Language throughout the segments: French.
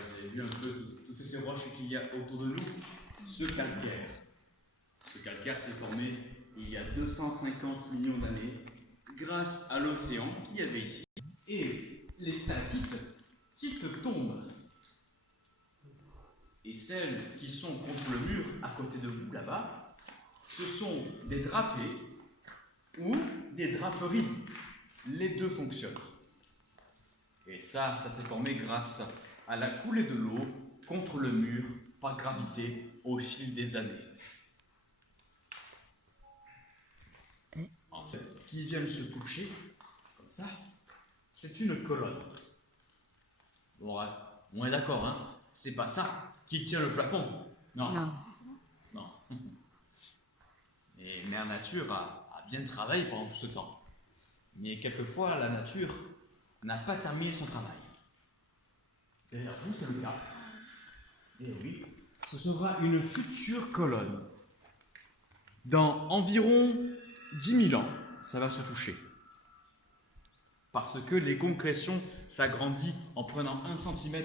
vous avez vu un peu toutes ces roches qu'il y a autour de nous. Ce calcaire s'est formé il y a 250 millions d'années grâce à l'océan qu'il y avait ici. Et les stalactites tombent. Et celles qui sont contre le mur à côté de vous là-bas, ce sont des drapés ou des draperies. Les deux fonctionnent. Et ça s'est formé grâce à la coulée de l'eau contre le mur par gravité au fil des années. Ensuite, qui viennent se coucher, comme ça, c'est une colonne. Bon, on est d'accord, hein? C'est pas ça qui tient le plafond. Non. Et Mère Nature a bien travaillé pendant tout ce temps. Mais quelquefois, la nature n'a pas terminé son travail. Derrière vous, c'est le cas. Et oui, ce sera une future colonne. Dans environ 10 000 ans, ça va se toucher. Parce que les concrétions s'agrandissent en prenant 1 cm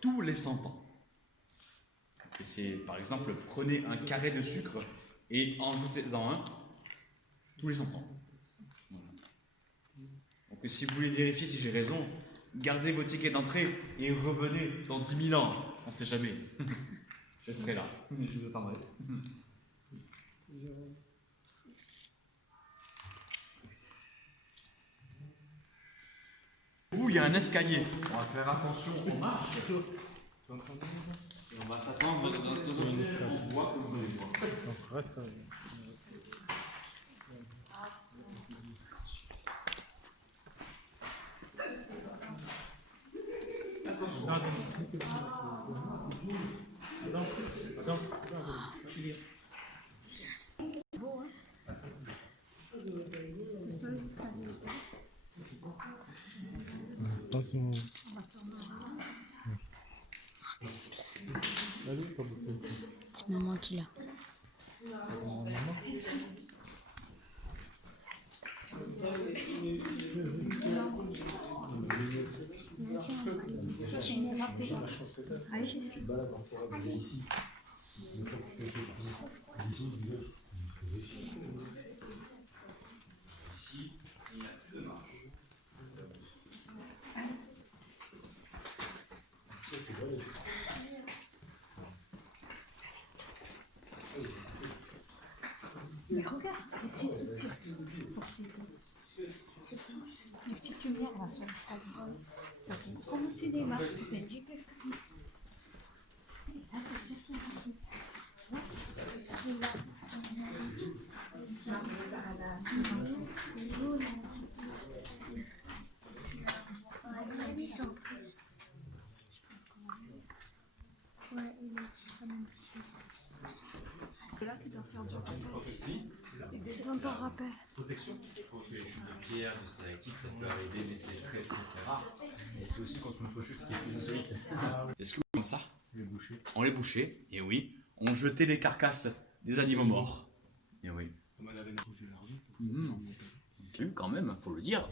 tous les 100 ans. C'est, par exemple, prenez un carré de sucre et ajoutez-en un tous les 100 ans. Voilà. Donc si vous voulez vérifier si j'ai raison, gardez vos tickets d'entrée et revenez dans 10 000 ans. On ne sait jamais. Je serai là. Je vous attendrai. Ouh, il y a un escalier. On va faire attention aux marches. Et on va s'attendre dans un tunnel en bois comme vous allez voir. Reste. Attention. C'est maman qui l'a. Ici, il y a 2 marches. Mais regarde, les petites les petites lumières là sur le stade. Ça fait comme si des marques, c'est un petit peu. Ah, c'est déjà qu'il y a un truc. C'est là. Ouais, il a dit ça non plus. C'est là qu'il doit faire du rappel. C'est un bon rappel. Protection. Il faut que les chutes de pierre, de stalactite, ça peut arriver, mais c'est très rare. Et c'est aussi contre notre chute qui est plus insolite. Est-ce que vous comme ça? On les bouchait, et oui, on jetait les carcasses des animaux morts. Et oui. Quand même, faut le dire.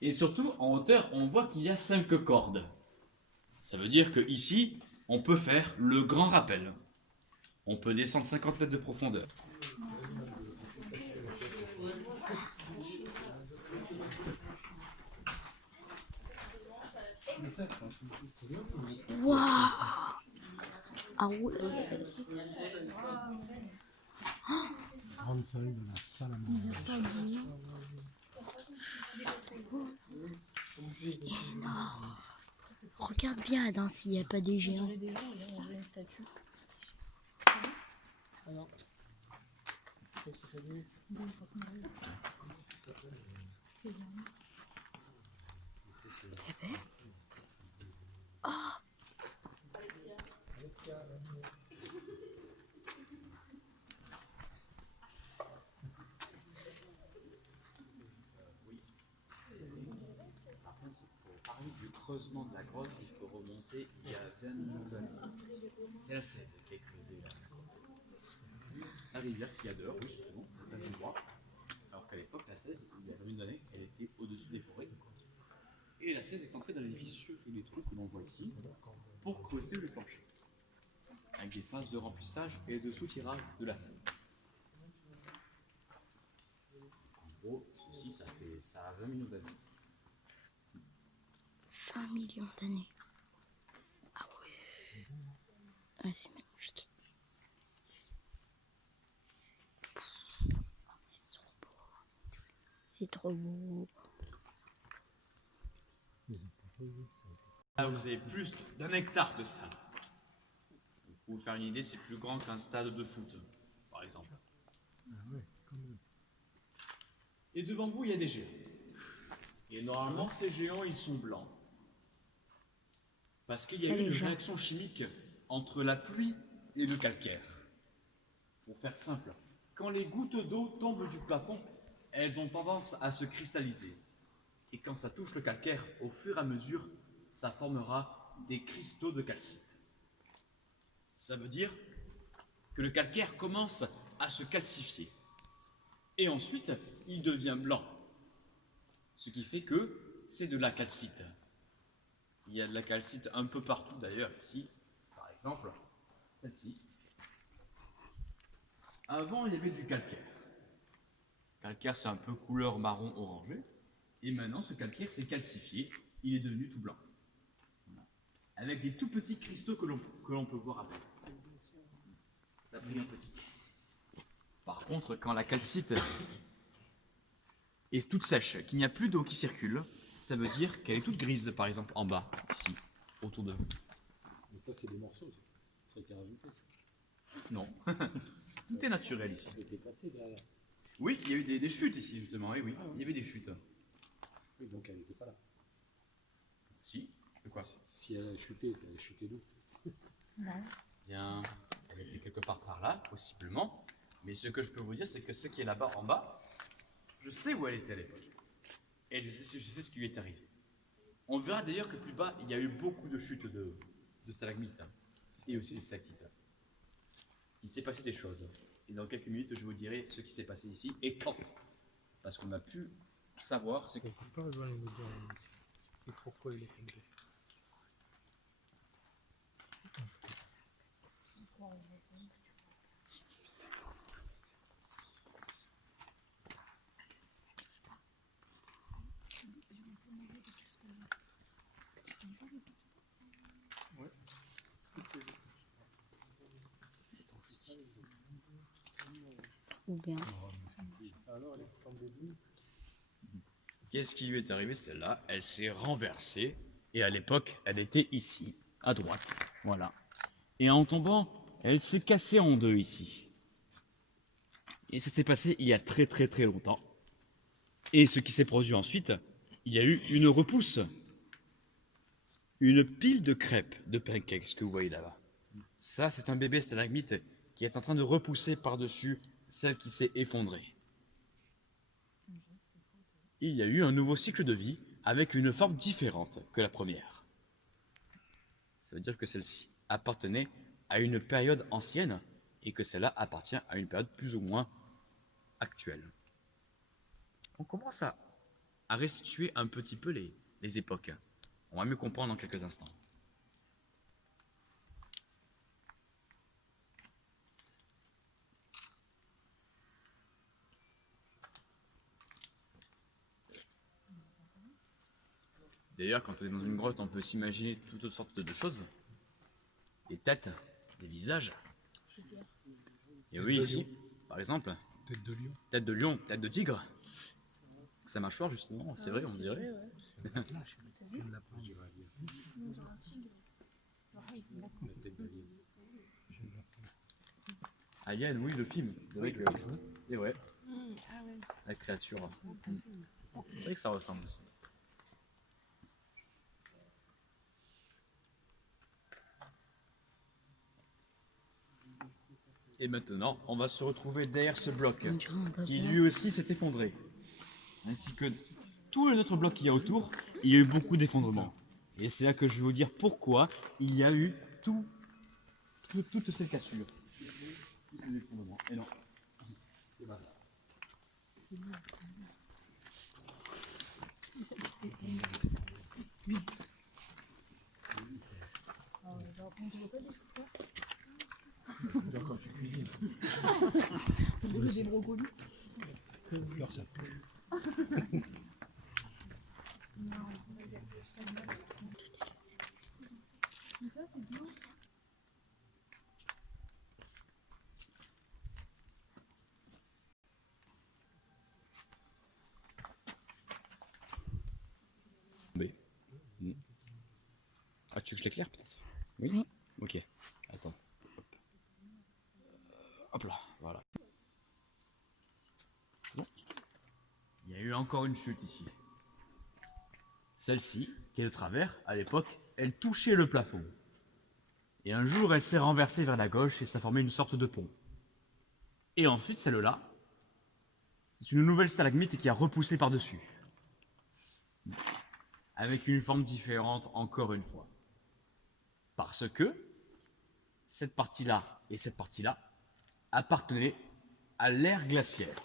Et surtout, en hauteur, on voit qu'il y a 5 cordes. Ça veut dire que ici, on peut faire le grand rappel. On peut descendre 50 mètres de profondeur. Waouh! Ah ouais! Grande salle de la salle à manger. C'est énorme! Regarde bien Adam s'il n'y a pas des géants. Pour parler du creusement de la grotte, il faut remonter il y a 20 millions d'années. C'est la 16 qui est creusée là. La rivière qui a dehors, justement, au même endroit. Alors qu'à l'époque, la 16, il y a 20 millions d'années, elle était au-dessus des forêts. Et la 16 est entrée dans les fissures et les trous que l'on voit ici pour creuser le plancher, avec des phases de remplissage et de soutirage de la salle. En gros, ceci, ça a 20 millions d'années. 20 millions d'années. Ah ouais. Ah, c'est magnifique. C'est trop beau. Là, vous avez plus d'un hectare de salle. Pour vous faire une idée, c'est plus grand qu'un stade de foot, par exemple. Ah ouais, quand même. Et devant vous, il y a des géants. Et normalement, ces géants, ils sont blancs. Parce qu'il y a eu une réaction chimique entre la pluie et le calcaire. Pour faire simple, quand les gouttes d'eau tombent du plafond, elles ont tendance à se cristalliser. Et quand ça touche le calcaire, au fur et à mesure, ça formera des cristaux de calcite. Ça veut dire que le calcaire commence à se calcifier. Et ensuite, il devient blanc. Ce qui fait que c'est de la calcite. Il y a de la calcite un peu partout d'ailleurs, ici, par exemple, celle-ci. Avant, il y avait du calcaire. Calcaire, c'est un peu couleur marron orangé. Et maintenant, ce calcaire s'est calcifié, il est devenu tout blanc. Voilà. Avec des tout petits cristaux que l'on peut voir à peine. Ça brille un petit peu. Par contre, quand la calcite est toute sèche, qu'il n'y a plus d'eau qui circule, ça veut dire qu'elle est toute grise, par exemple, en bas, ici, autour de vous. Mais ça, c'est des morceaux, ça. Ça a été rajouté, ça. Non. Tout est naturel ici. Ça a été cassé derrière. Oui, il y a eu des chutes ici, justement. Oui, oui, Ah ouais. il y avait des chutes. Oui, donc elle n'était pas là. Si. De quoi? Si elle avait chuté d'où? Bien, elle était quelque part par là, possiblement. Mais ce que je peux vous dire, c'est que ce qui est là-bas en bas, je sais où elle était à l'époque. Et je sais ce qui lui est arrivé. On verra d'ailleurs que plus bas, il y a eu beaucoup de chutes de stalagmites hein, et aussi de stalactites. Il s'est passé des choses. Et dans quelques minutes, je vous dirai ce qui s'est passé ici et quand. Parce qu'on a pu savoir ce qui... Pourquoi besoin de me dire et pourquoi il est tombé? Ou bien. Alors elle est tombée d'où? Qu'est-ce qui lui est arrivé? Celle-là, elle s'est renversée. Et à l'époque, elle était ici, à droite. Voilà. Et en tombant, elle s'est cassée en deux ici. Et ça s'est passé il y a très très très longtemps. Et ce qui s'est produit ensuite, il y a eu une repousse. Une pile de crêpes, de pancakes, ce que vous voyez là-bas. Ça, c'est un bébé stalagmite qui est en train de repousser par-dessus celle qui s'est effondrée. Il y a eu un nouveau cycle de vie avec une forme différente que la première. Ça veut dire que celle-ci appartenait à une période ancienne et que celle-là appartient à une période plus ou moins actuelle. On commence à restituer un petit peu les époques. On va mieux comprendre dans quelques instants. D'ailleurs, quand on est dans une grotte, on peut s'imaginer toutes sortes de choses. Des têtes, des visages. Et oui, ici, par exemple, Tête de lion. tête de lion, tête de tigre. Sa mâchoire, justement, c'est vrai, on dirait. Je ne l'ai pas. La tête de lion. Alien, oui, le film. C'est vrai que. Et ouais. La créature. C'est vrai que ça ressemble aussi. Et maintenant, on va se retrouver derrière ce bloc qui lui aussi s'est effondré. Ainsi que tout le autre bloc qu'il y a autour, il y a eu beaucoup d'effondrements. Et c'est là que je vais vous dire pourquoi il y a eu toutes ces cassures. Tous ces effondrements. Et non. On dirait pas des choux-fleurs. C'est quand tu cuisines. On dirait des brocolis. Fleur, ça pue. Ça, c'est bien. Ah, tu veux que je l'éclaire peut-être? Oui. Oui. Ok. Attends. Hop là, voilà. C'est bon. Il y a eu encore une chute ici. Celle-ci, qui est de travers, à l'époque, elle touchait le plafond. Et un jour, elle s'est renversée vers la gauche et ça formait une sorte de pont. Et ensuite, celle-là, c'est une nouvelle stalagmite qui a repoussé par-dessus. Avec une forme différente encore une fois. Parce que cette partie-là et cette partie-là appartenaient à l'ère glaciaire,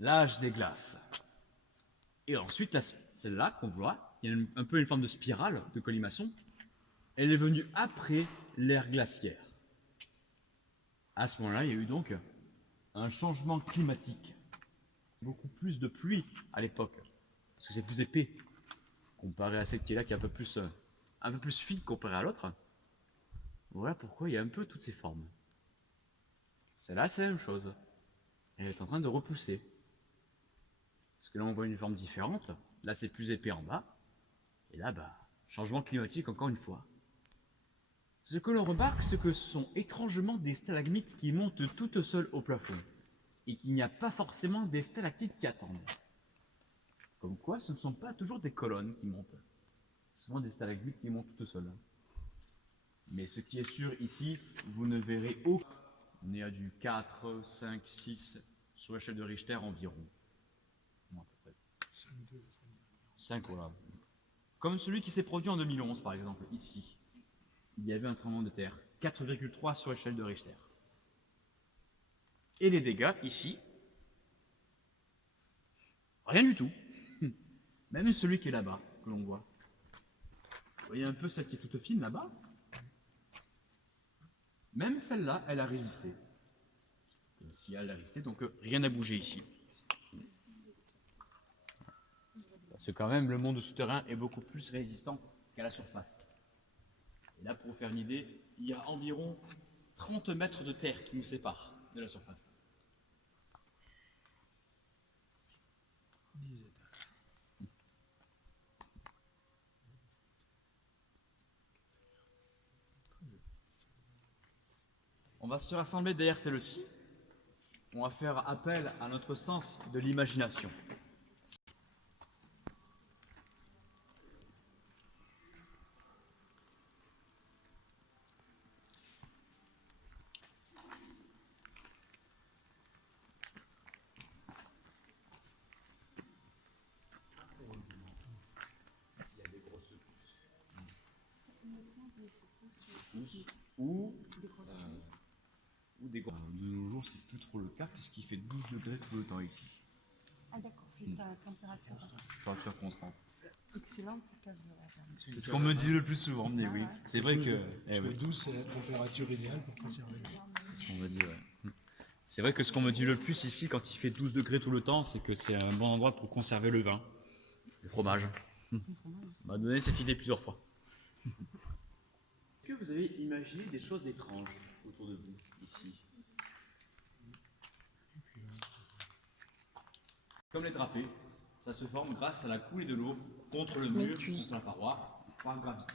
l'âge des glaces. Et ensuite, celle-là qu'on voit, qui a un peu une forme de spirale de colimaçon, elle est venue après l'ère glaciaire. À ce moment-là, il y a eu donc un changement climatique. Beaucoup plus de pluie à l'époque, parce que c'est plus épais, comparé à celle qui est là, qui est un peu plus fine comparé à l'autre. Voilà pourquoi il y a un peu toutes ces formes. Celle-là, c'est la même chose. Elle est en train de repousser. Parce que là, on voit une forme différente. Là, c'est plus épais en bas. Et là, changement climatique encore une fois. Ce que l'on remarque, c'est que ce sont étrangement des stalagmites qui montent toutes seules au plafond. Et qu'il n'y a pas forcément des stalactites qui attendent. Comme quoi, ce ne sont pas toujours des colonnes qui montent. Ce sont des stalagmites qui montent toutes seules. Mais ce qui est sûr ici, vous ne verrez aucun. On est à du 4, 5, 6 sur l'échelle de Richter environ. Non, à peu près. 5, voilà. Comme celui qui s'est produit en 2011, par exemple, ici. Il y avait un tremblement de terre. 4,3 sur l'échelle de Richter. Et les dégâts, ici, rien du tout. Même celui qui est là-bas, que l'on voit. Vous voyez un peu celle qui est toute fine là-bas? Même celle-là, elle a résisté. Si elle a résisté, donc rien n'a bougé ici. Parce que quand même, le monde souterrain est beaucoup plus résistant qu'à la surface. Et là, pour vous faire une idée, il y a environ 30 mètres de terre qui nous séparent de la surface. On va se rassembler derrière celle-ci. On va faire appel à notre sens de l'imagination. S'il y a des grosses secousses. Ou des gros. De nos jours, c'est plus trop le cas puisqu'il fait 12 degrés tout le temps ici. Ah d'accord, c'est ta température. Température constante. Excellente. C'est ce qu'on me dit le plus souvent, mais oui. C'est vrai que. Parce que 12, c'est la température idéale pour conserver l'eau. C'est ce qu'on me dit, ouais. C'est vrai que ce qu'on me dit le plus ici, quand il fait 12 degrés tout le temps, c'est que c'est un bon endroit pour conserver le vin, le fromage. On m'a donné cette idée plusieurs fois. Est-ce que vous avez imaginé des choses étranges autour de vous, ici? Comme les drapés, ça se forme grâce à la coulée de l'eau contre le mur, contre la paroi, par gravité.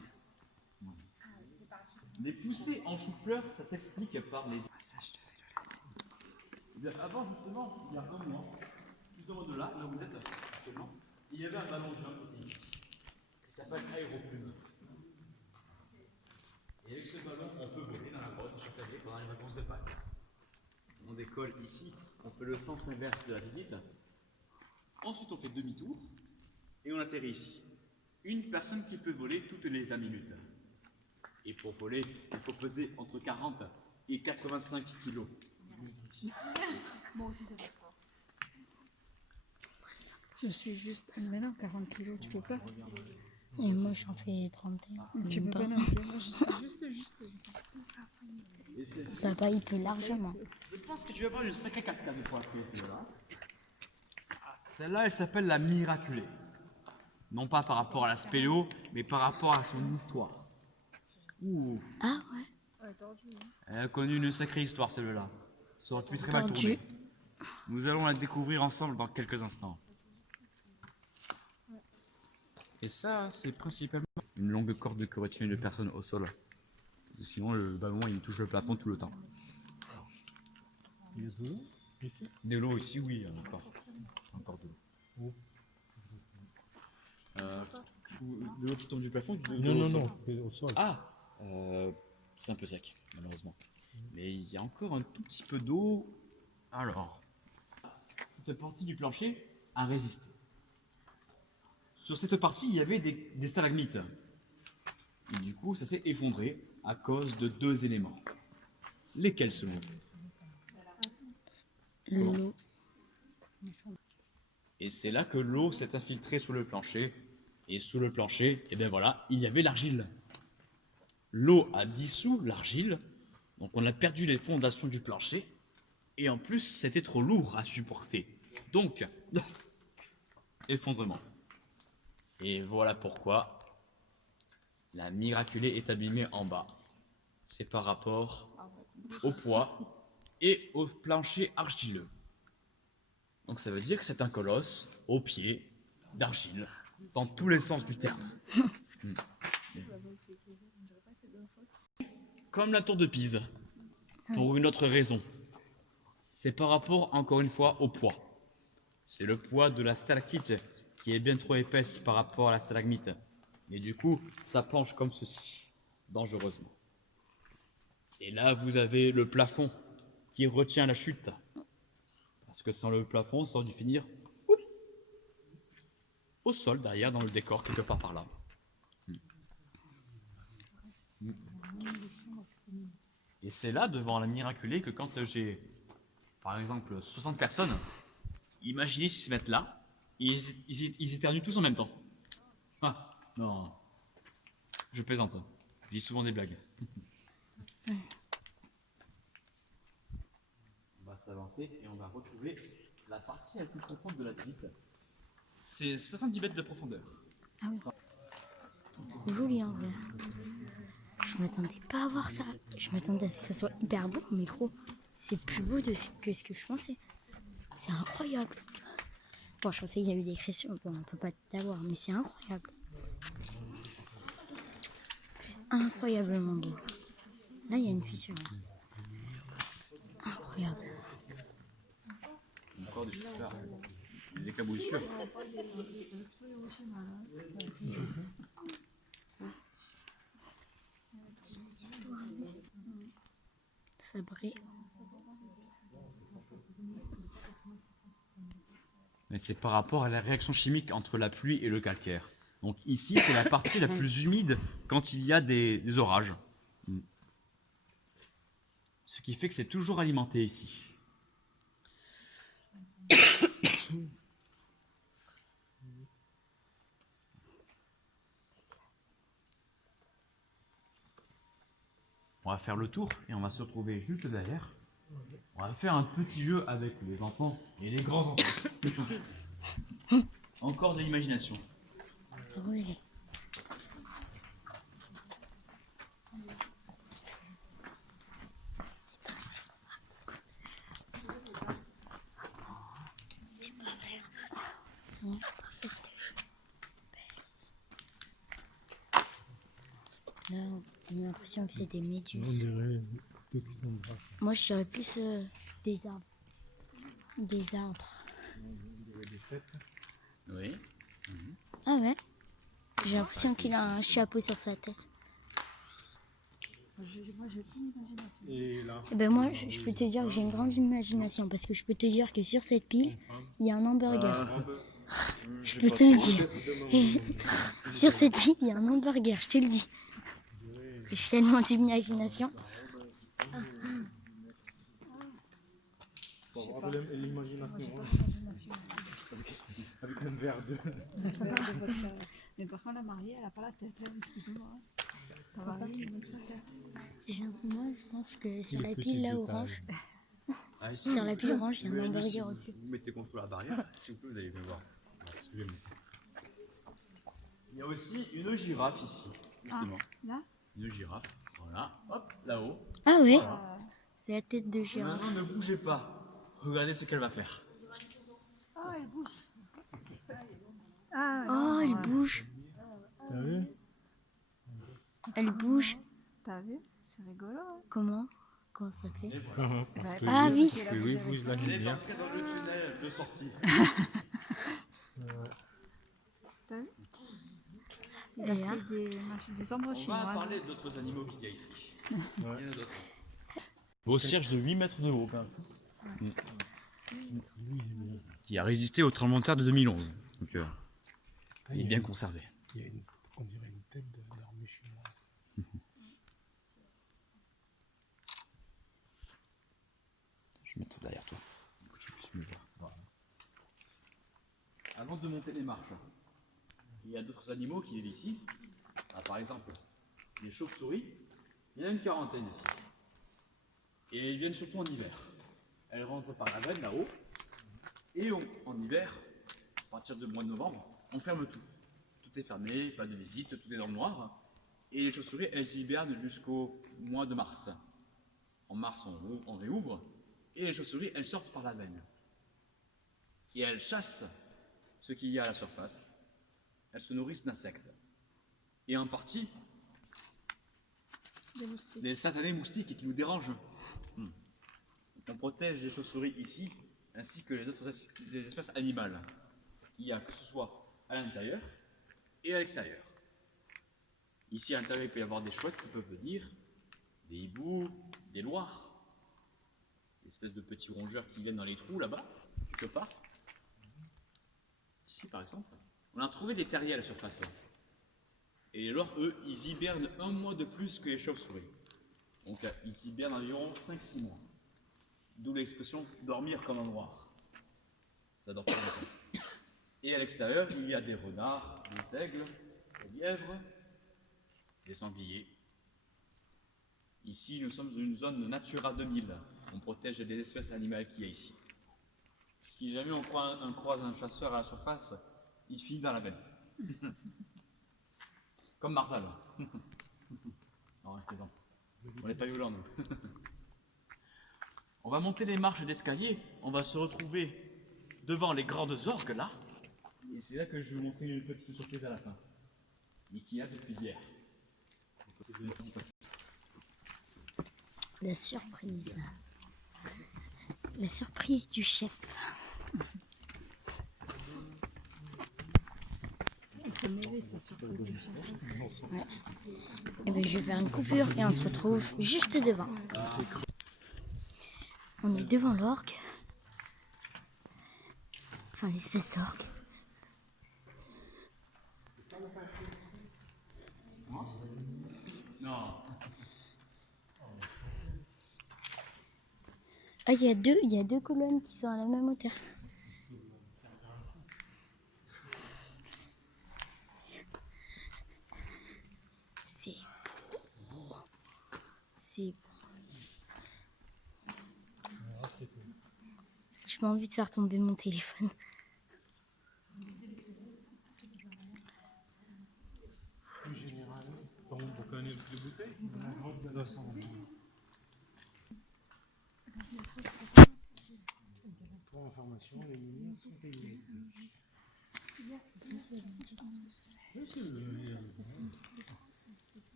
Les poussées en chou-fleur, ça s'explique par les... Avant, justement, il y a un mois, plus ou moins de là où vous êtes actuellement, il y avait un ballon jump ici, qui s'appelle Aéroplume. Et avec ce ballon, on peut voler dans la grotte chaque année pendant les vacances de Pâques. On décolle ici, on fait le sens inverse de la visite. Ensuite, on fait demi-tour et on atterrit ici. Une personne qui peut voler toutes les 20 minutes. Et pour voler, il faut peser entre 40 et 85 kilos. Moi aussi, ça passe pas. Je suis juste. Mais non, 40 kilos, tu peux pas. Et moi j'en fais 31. Tu peux pas non plus. Moi, je suis juste Papa, il peut largement. Je pense que tu vas avoir une sacrée cascade pour la celle-là. Celle-là, elle s'appelle la Miraculée. Non pas par rapport à la spéléo, mais par rapport à son histoire. Ouh. Ah ouais. Elle a connu une sacrée histoire, celle-là. Ça aurait pu très mal Tordu. tourner. Nous allons la découvrir ensemble dans quelques instants. Et ça, c'est principalement une longue corde que retient une personne au sol. Sinon, le ballon, il touche le plafond tout le temps. Il y a de l'eau ici? De l'eau ici, oui, encore. Encore de l'eau. Où? De l'eau qui tombe du plafond ou de Non, l'eau non, au sol? non, mais au sol. Ah c'est un peu sec, malheureusement. Mais il y a encore un tout petit peu d'eau. Alors, cette partie du plancher a résisté. Sur cette partie, il y avait des stalagmites. Et du coup, ça s'est effondré à cause de deux éléments. Lesquels selon vous? L'eau. Et c'est là que l'eau s'est infiltrée sous le plancher. Et sous le plancher, et bien voilà, il y avait l'argile. L'eau a dissous l'argile, donc on a perdu les fondations du plancher. Et en plus, c'était trop lourd à supporter. Donc, effondrement. Et voilà pourquoi la Miraculée est abîmée en bas. C'est par rapport au poids et au plancher argileux. Donc ça veut dire que c'est un colosse aux pieds d'argile, dans tous les sens du terme. Comme la tour de Pise, pour une autre raison. C'est par rapport, encore une fois, au poids. C'est le poids de la stalactite qui est bien trop épaisse par rapport à la stalagmite. Et du coup, ça penche comme ceci, dangereusement. Et là, vous avez le plafond qui retient la chute. Parce que sans le plafond, ça aurait dû finir au sol, derrière, dans le décor, quelque part par là. Et c'est là, devant la Miraculée, que quand j'ai, par exemple, 60 personnes, imaginez s'ils se mettent là, ils éternuent tous en même temps. Ah, non. Je plaisante. Je dis souvent des blagues. On va s'avancer et on va retrouver la partie la plus profonde de la visite. C'est 70 mètres de profondeur. Ah oui. Joli en vrai. Je m'attendais pas à voir ça. Je m'attendais à ce que ça soit hyper beau, mais gros, c'est plus beau que ce que je pensais. C'est incroyable. Bon, je pensais qu'il y avait des questions. Bon, on peut pas tout avoir, mais c'est incroyable. C'est incroyablement beau. Là, il y a une fissure. Incroyable. Encore des super, des éclaboussures. Ça brille. Mais c'est par rapport à la réaction chimique entre la pluie et le calcaire. Donc ici, c'est la partie la plus humide quand il y a des orages. Ce qui fait que c'est toujours alimenté ici. On va faire le tour et on va se retrouver juste derrière. On va faire un petit jeu avec les enfants et les grands enfants. Encore de l'imagination. Ah ouais. Là, on a l'impression que c'est des On méduses. dirait deux qui s'embrassent. Moi, je dirais plus des arbres. Des arbres. Oui. Ah ouais. J'ai l'impression qu'il a un chapeau sur sa tête. Moi, j'ai plus d'imagination. Et là, Eh ben moi, je peux te dire que j'ai une grande imagination parce que je peux te dire que sur cette pile, il y a un hamburger. Je peux te le dire. Sur cette pile, il y a un hamburger, je te le dis. J'ai tellement d'imagination. faut avoir de l'imagination. Avec un verre de... Mais par contre, la mariée, elle n'a pas la tête, hein, excusez-moi. Ta mariée, il met sa tête. parce que sur Quel la petit pile là détail. orange, Ah, et sur la pile orange, il y a un si hamburger vous au-dessus. vous mettez contre la barrière, s'il vous plaît, vous allez bien voir. Voilà, suivez-moi. Il y a aussi une girafe ici, justement. là Une girafe, voilà, hop, là-haut. Ah ouais, Voilà. la tête de Et girafe. maintenant, ne bougez pas. Regardez ce qu'elle va faire. Ah, elle bouge. Ah, Oh, non, elle ouais. bouge, T'as vu? elle bouge. T'as vu? C'est rigolo. Hein. Comment? Comment ça fait? Parce Bah, que Ah oui. parce que lui bouge la Elle est lumière. entrée dans le tunnel de sortie. T'as vu? Et Il a là, fait des ombres On va chinoises. parler d'autres animaux qu'il y a ici. Il y en a d'autres. Beau cierge de 8 mètres de haut, quand même. Qui a résisté au tremblement de terre de 2011. Donc, il est bien conservé. Il y a on dirait une tête d'armée chinoise. Je vais mettre derrière toi, pour que tu puisses mieux voir. Voilà. Avant de monter les marches, il y a d'autres animaux qui vivent ici. Ah, par exemple, les chauves-souris, il y en a une quarantaine ici. Et elles viennent surtout en hiver. Elles rentrent par la veine là-haut. Et en hiver, à partir du mois de novembre, on ferme tout. Tout est fermé, pas de visite, tout est dans le noir. Et les chauves-souris, elles hibernent jusqu'au mois de mars. En mars, on réouvre. Et les chauves-souris, elles sortent par la veine. Et elles chassent ce qu'il y a à la surface. Elles se nourrissent d'insectes. Et en partie, les satanés moustiques qui nous dérangent. On protège les chauves-souris ici, ainsi que les autres espèces animales qu'il y a, que ce soit à l'intérieur et à l'extérieur. Ici à l'intérieur, il peut y avoir des chouettes qui peuvent venir, des hiboux, des loirs, des espèces de petits rongeurs qui viennent dans les trous là-bas, quelque part. Ici par exemple, on a trouvé des terriers à la surface. Et les loirs, eux, ils hibernent un mois de plus que les chauves-souris. Donc ils hibernent environ 5-6 mois. D'où l'expression dormir comme un noir. Ça dort pas longtemps. Et à l'extérieur, il y a des renards, des aigles, des lièvres, des sangliers. Ici, nous sommes dans une zone Natura 2000. On protège les espèces animales qu'il y a ici. Si jamais on croise un chasseur à la surface, il finit dans la veine. Comme Marzal. Non, je plaisante. On n'est pas violents, nous. On va monter les marches d'escalier, on va se retrouver devant les grandes orgues là. Et c'est là que je vais vous montrer une petite surprise à la fin. Et qui a depuis hier. la surprise. La surprise du chef. Elle se mêlait, ta surprise. Ouais. Et ben, je vais faire une coupure et on se retrouve juste devant. On est devant l'orgue. Enfin, l'espèce d'orgue. Non. Ah, il y a deux colonnes qui sont à la même hauteur. C'est beau. C'est beau. J'ai pas envie de faire tomber mon téléphone. Plus général, ton boucan de bouteille, la robe de l'ensemble. Pour information, les lumières sont payées.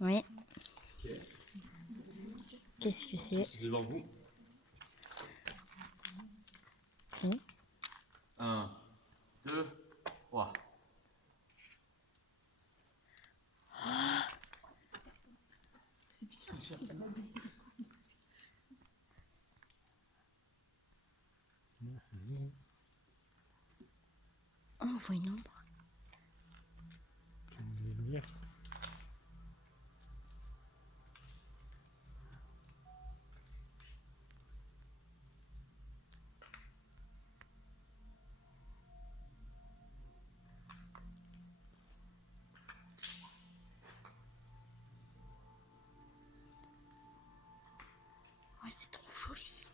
Oui. Qu'est-ce que c'est? C'est devant vous. Oui. 1, 2, 3. Non, c'est bon. Oh, on voit une ombre. Comme les lumières. Ouais, c'est trop joli.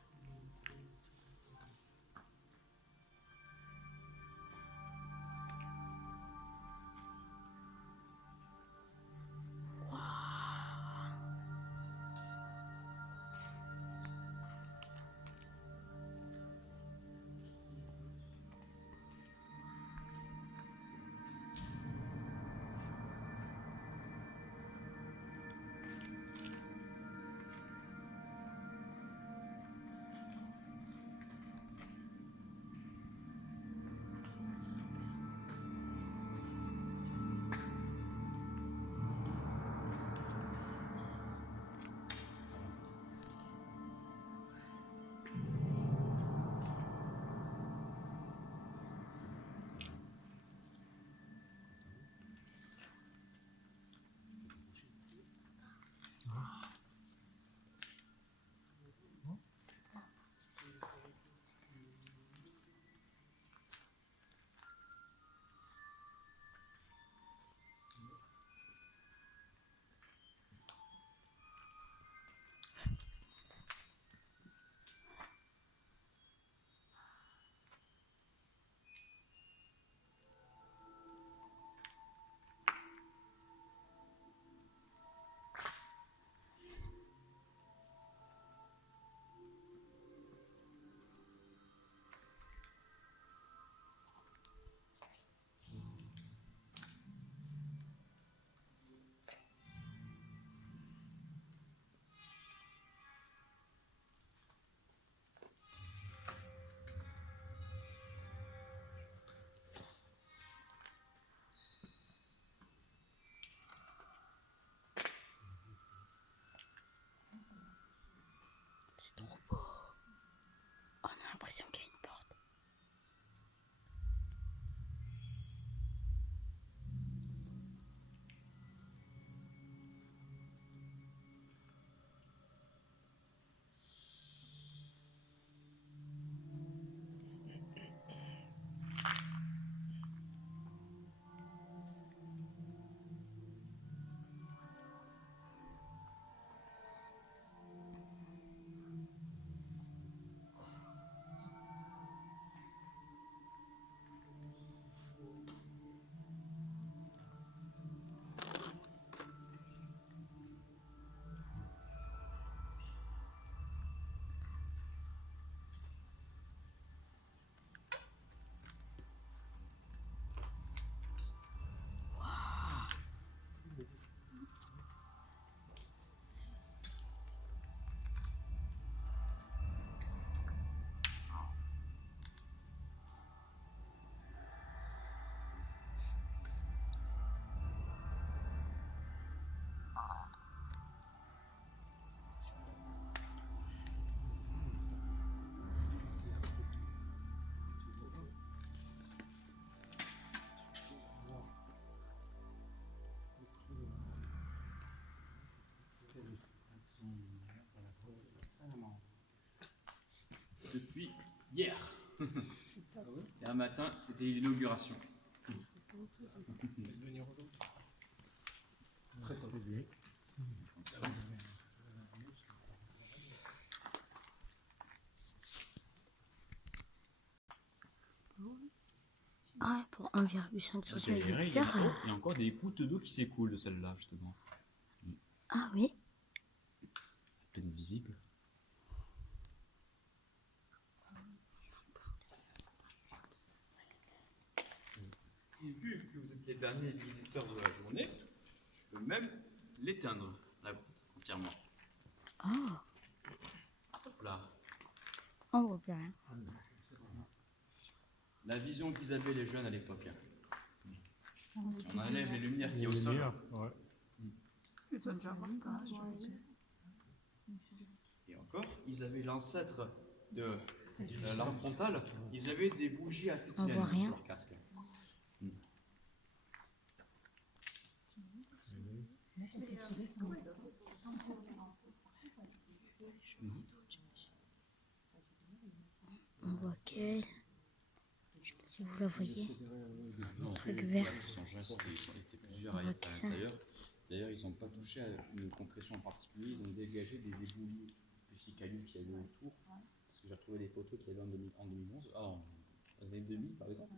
C'est trop beau. On a l'impression qu'il y a une porte. Depuis hier. Et un matin, c'était l'inauguration. C'est bien. Ah, pour 1,5 Vous cm verrez, il y d'épaisseur. a- il y a encore des gouttes d'eau qui s'écoulent de celle-là, justement. Ah oui. À peine visible. Et vu que vous êtes les derniers visiteurs de la journée, je peux même l'éteindre, la goutte, entièrement. Oh, Hop là. on voit plus rien. La vision qu'ils avaient les jeunes à l'époque. On enlève les lumières qui est au sol. Lumière, ouais. Ils ont déjà voir quand Et encore, ils avaient l'ancêtre de l'arme frontale, ils avaient des bougies assez On voit rien. sur leur casque. On voit qu'elle. Je sais pas si vous la voyez. Non, Truc vert. Son geste, ils étaient plusieurs On à voit être que à ça. l'intérieur. D'ailleurs, ils n'ont pas touché à une compression en particulier, ils ont dégagé des éboulis, des petits cailloux qui allaient autour. Parce que j'ai retrouvé des photos qu'il y avait en 2011, en années 2000 par exemple.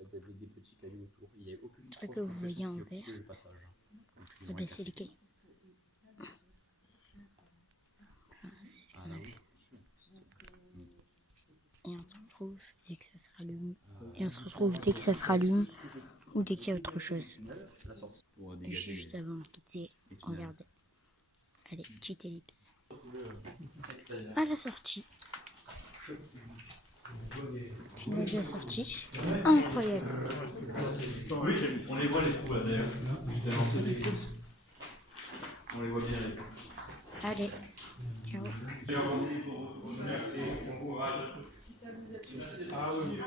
Il y avait des petits cailloux autour. Il n'y avait aucune Truc que vous voyez en vert. le passage. Donc, ils Ah ont ben, c'est cassé. les cailloux. Voilà, c'est ce qu'on Ah, a oui, vu. bien sûr. Et on se retrouve dès que ça se rallume. Et on se retrouve dès que ça se rallume ou dès qu'il y a autre chose. La sortie pour dégager Juste avant de quitter, les tunnels. regardez. Allez, petite ellipse. À la sortie. Tunnel de la sortie, c'était incroyable. On les voit les trous là d'ailleurs. On les voit bien les trous. Allez, ciao. Ah oui.